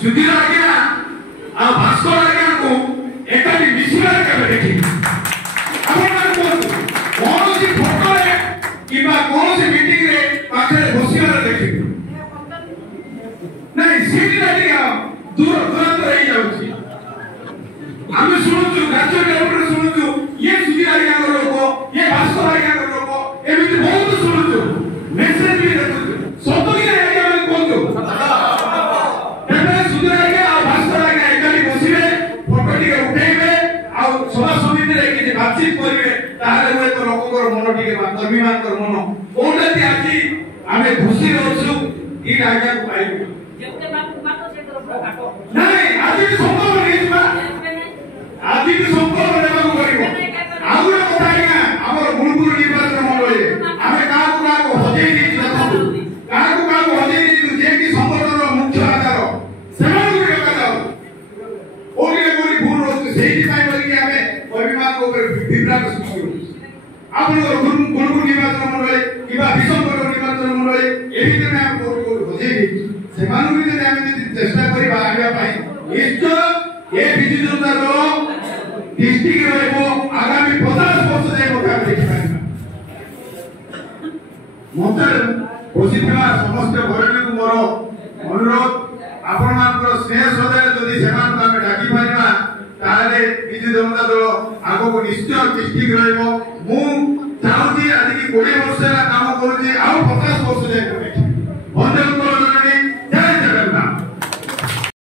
सुधीर आज्ञा आ भास्कर आज्ञा को एकाठी मिसिबार केबे देखि आपण कौन सी फोटो रे किबा कौन सी मीटिंग रे पाखरे बसिबार देखि नहीं सीटी लागी दूर दूर रही जाउची आमे सुनुचु राज्य लेवल रे सुनुचु ये सुधीर आज्ञा को लोक ये भास्कर आज्ञा को लोक एमिति बहुत सुनुचु मेसेज भी देखुचु सब की आज्ञा में कोंदु तबे सुधीर आज्ञा आ भास्कर आज्ञा एकाली बसिबे फोटो टिके उठेइबे आ सभा समिति रे कि बातचीत करिवे ताहाले हुए तो लोककर मन टिके कर्मी मानकर मन कोडती आजी आमे खुशी रहछु ई आज्ञा को पाइबे जेते बात से तरफ काटो नहीं आज भी संभव नहीं बा आज भी संभव नहीं को करिवो आउरा कथा आज्ञा हमर गुणपुर निर्वाचन मंडली आमे का को हजेई दी देखु का को हजेई दी जे कि संगठन मुख्य आधार सेमान को देखा जाओ ओरी भूल रोज सेही पाई बोली आमे परिमान को विभ्राट सृष्टि करू आपन गुणपुर निर्वाचन मंडली किबा विशंकर निर्वाचन मंडली एही दिने हम को हजेई दी सेमान को जे आमे चेष्टा करिबा आनिया पाई निश्चय ए बिजु जनता दल डिस्ट्रिक्ट रहबो आगामी 50 वर्ष जाय मोटा देखि पाइबा मते बसिथिबा समस्त भरणी को मोर अनुरोध आपण मानकर स्नेह सदाय जदि सेमान को आमे डाकी पाइबा ताले बिजु जनता दल आगो को निश्चय डिस्ट्रिक्ट रहबो मु चाहूची आज की 20 वर्ष काम करूची आ 50 वर्ष जाय